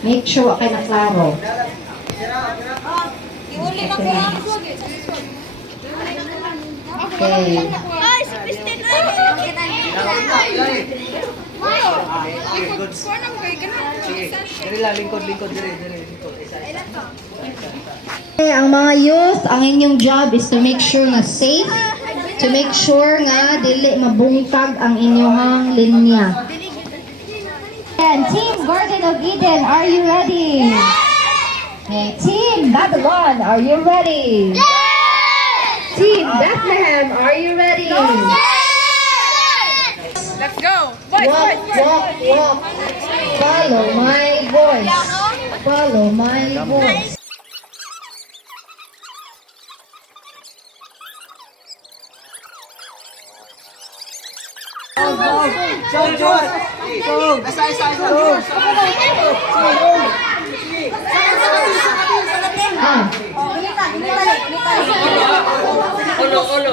Make sure kay na klaro. Okay. Ay, si Christine na. Okay, ang mga youth, ang inyong job is to make sure nga safe, to make sure nga dili mabungkag ang inyong linya. And Team Garden of Eden, are you ready? Okay, Team Babylon, are you ready? Team Bethlehem, are you ready? Let's go. Walk, walk, walk. Follow my voice. Follow my voice. Ah,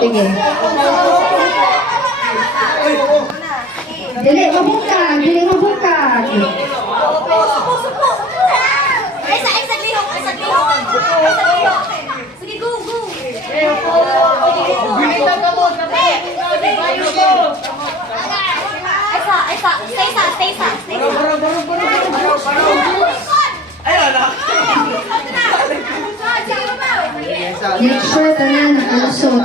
sige. Dili mabungkag, dili mabungkag. Sige, go, go. Stay sa. Make sure tanan nakalusot.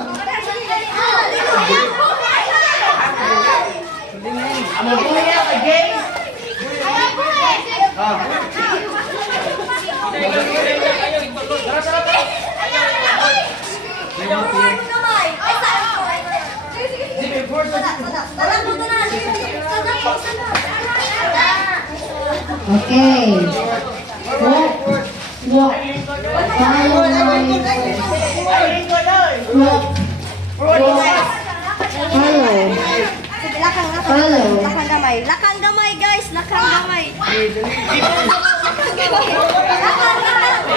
Okay. Walk. Walk. Follow my voice. Walk. Walk. Follow. Follow. Lakang gamay, guys. Lakang gamay.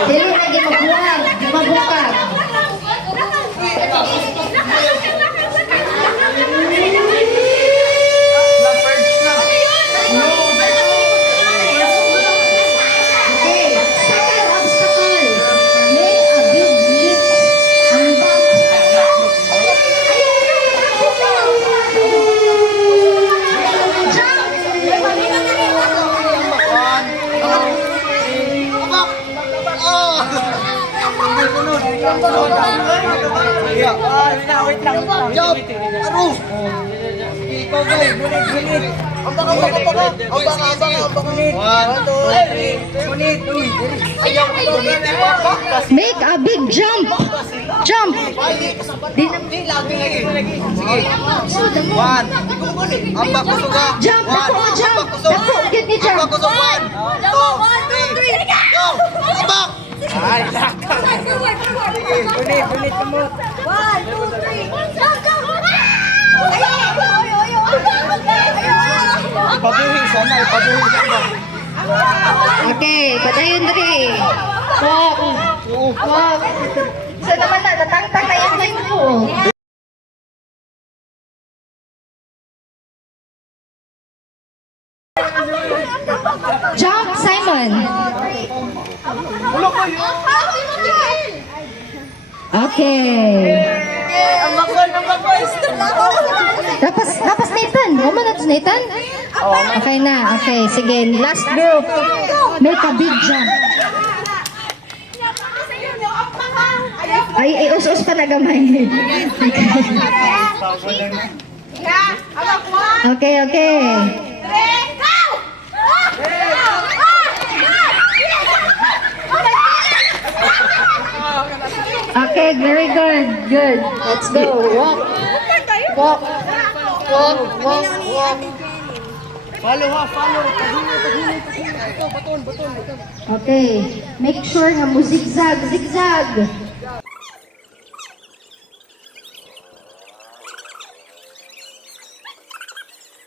Dili lagi magbuwag, mabukag. Okay, second obstacle. Make a big leap and bump. Make a big jump. Jump. Jump. Dako, jump. Dako, get ni jump. Okay, padayon diri. Walk. Walk. Sa naman na, natangtang na yung line ko. Jump, Simon. Okay. Tapos Nathan. Wala na to Nathan? Okay na. Okay, sige. Last group. Make a big jump. Ay, us-us pa na gamay. Okay, okay. Okay, very good. Good. Let's go. Walk. Walk. Walk. Walk. Walk. Follow. Baton. Okay. Make sure nga mo zigzag. Zigzag.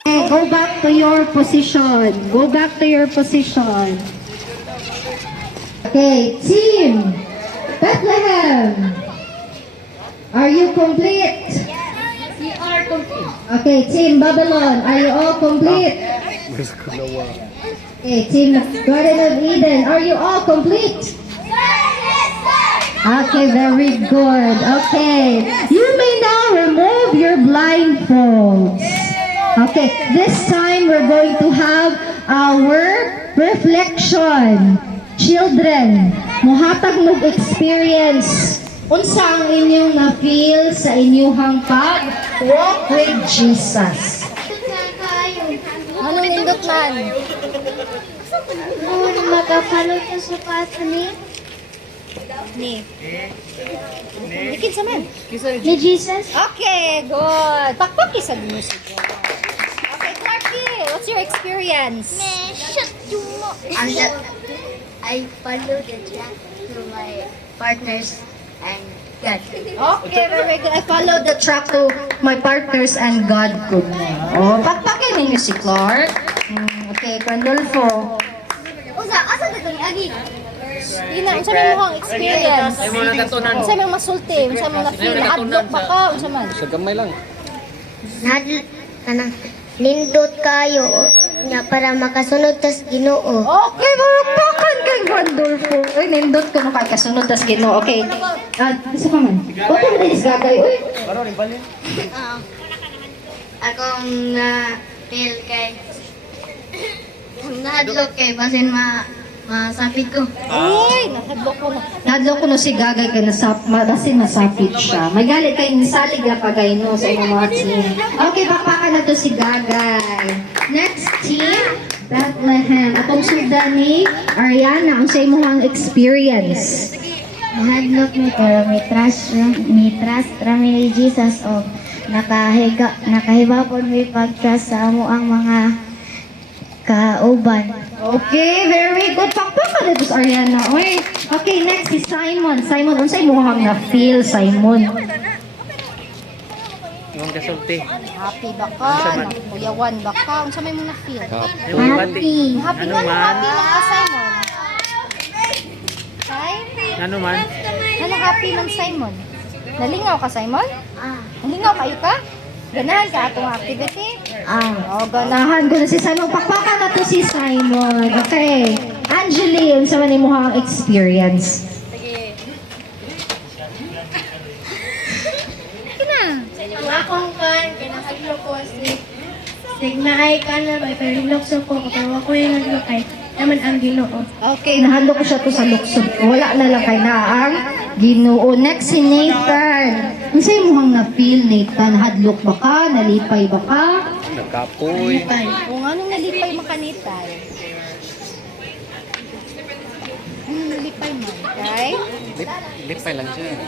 Okay, go back to your position. Go back to your position. Okay, team Bethlehem. Are you complete? We are complete. Okay, Team Babylon, are you all complete? Okay, Team Garden of Eden, are you all complete? Okay, very good. Okay, you may now remove your blindfolds. Okay, this time we're going to have our reflection. Children, muhatag mong experience. Unsa ang inyong na-feel sa inyong pag-walk with Jesus? Ano nindot man? Kung makapanood ka sa pato ni Ikin sa man. ni Jesus, Okay, good. Pakpak isa din mo siya. Okay, Clarky, what's your experience? I follow the track to my partners and God. Okay, very good. I followed the track to my partners and God ko. Oh, pakpakin ninyo si Clark. Okay, Pandolfo. Asa dito ni Agi? Ina, unsa may mo ang experience? Unsa may masulti? Unsa may na-feel? Naadlok ba ka? Unsa man? Sa gamay lang. Kanang nindot kayo nya para makasunod tas Ginoo. Okay, pakpakan kay Pandolfo. Uy, nindot ko no kay kasunod tas Ginoo. Okay. Isa pa man. Okay, mo din gagay. Uy. Akong feel kay nahadlok kay basin masapit ko. Uy, nakadlok ko na. Nadlo ko no si Gagay kay basin masapit siya. May galit kay nisalig na pagay no sa imong mga team. Okay, pakpakan na to si Gagay. Next team, Bethlehem. Atong sugdan ni Ariana, ang sa imong experience. Nahadlok mi pero may trust rami ni Jesus o nakahibapon mi pag-trust sa amo ang mga kauban. Okay, very good. Pakpakan na to si Ariana. Uy. Okay, next si Simon. Simon, unsay imong na feel, Simon? Yung kasulti. Happy ba ka? Nakuyawan ba ka? Unsa may mo na-feel? Happy. Happy nga no, happy man ka, Simon. Simon? Ano man? Ano happy man, Simon? Nalingaw ka, Simon? Ah. Nalingaw kayo ka? Ganahan ka atong activity? Oh, ganahan ko na si Simon. Pakpakan na to si Simon. Okay. Angeli, unsa man imong experience? Akong kan, kinakadlok ko si Signaay ka na, may parilokso ko, kapag ako yung naglukay, naman ang Ginoo. Okay, nahalo ko siya to sa luksod. Wala na lang kay naang Ginoo. Next si Nathan. Unsa imong na-feel, Nathan? Hadlok ba ka? Nalipay ba ka? Nagkapoy. Kung anong nalipay makanitay? Anong nalipay man? Okay? Lipay lang siya.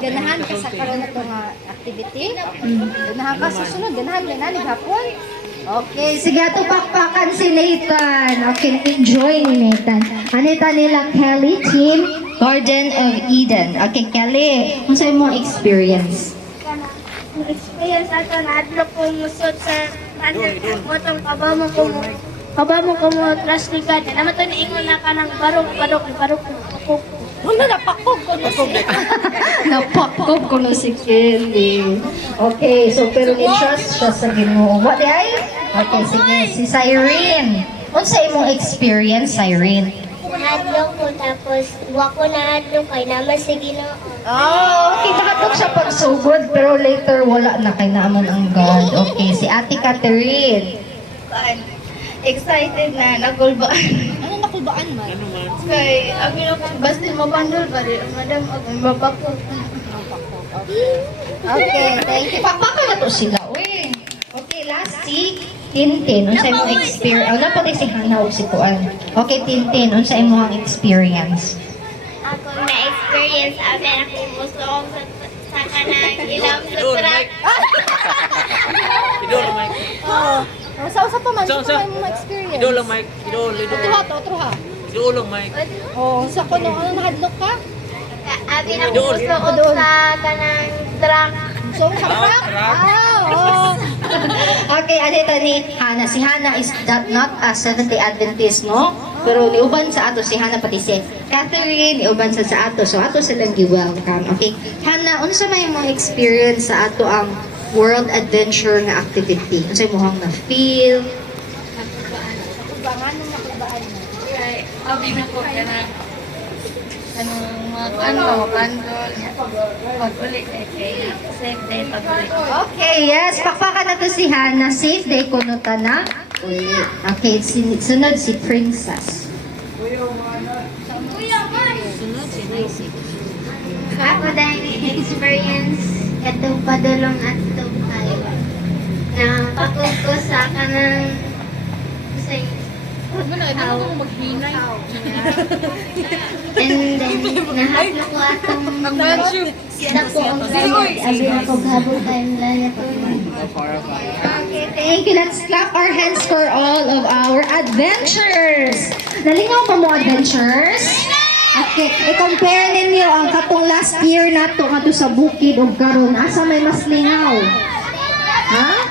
Ganahan ka sa karon na itong activity? Ganahan ka sa sunod? Ganahan hapon? Okay, sige ato pakpakan si Nathan. Okay, enjoy ni Nathan. Anita nila Kelly, team Garden of Eden. Okay, Kelly, unsa imong experience? Ang experience ato na adlok ko musod sa botong kabamo ko mo trust ni God. Naman to niingon na ka ng barok. Wala na, pakog ko na siya. Napakob ko na si Kelly. Okay, so pero ni-trust siya sa Ginoo. What di ay? Okay, sige. Si Cyrene. Unsa imong experience, Cyrene? Nahadlok ko tapos wako na adlok kay naman si Ginoo. Oh, okay. Nakatok siya pagsugod, pero later wala na kay naman ang God. Okay, si Ate Catherine. Excited na nagulbaan. Ano nakulbaan man? Kay ang Ginoo basta mabandol pa rin. Madam ako mabako. Okay, thank you. Pakpakan na to sila, uy. Okay, last si Tintin. Unsa imong experience? Ano pa si Hana o si Kuan? Okay, Tintin. Unsa imong experience? Ako na-experience abin ako gusto ko sa kanang ilaw sa truck. Idol, Mike. Oo. Sa pa man, Sa- sa sa- mo experience. Idol lang, Mike. Idol. Otro ha. Idol lang, Mike. Oh, sa kuno ano nahadlok ka? Abin ako Doon. gusto ko sa kanang truck. So sa truck? Oh. Okay, adita ni Hana. Si Hana is not a Seventh-day Adventist, no? Pero niuban sa ato si Hana pati si Catherine, niuban sa ato. So ato silang gi-welcome. Okay. Hana, unsa may mga experience sa ato ang world adventure nga activity? Unsa imong na feel? Kubangan mo Abi na ko kanang mga pandol. Pag-uli kay safe day pag-uli. Okay, yes. Pakpakan na to si Hannah. Safe day ko no ta na. Uli. Okay, sunod si Princess. Ako dahil experience katong padulong at itong tayo. Na pagod ko sa kanang say and then nahaplo ko atong sila ko ang gayat abi na ko gabol time laya ko. Okay, thank you. Let's clap our hands for all of our adventures. Nalingaw pa mo adventures? Okay, i-compare ninyo ang katong last year na to nga to sa bukid o karon asa may mas lingaw. Ha?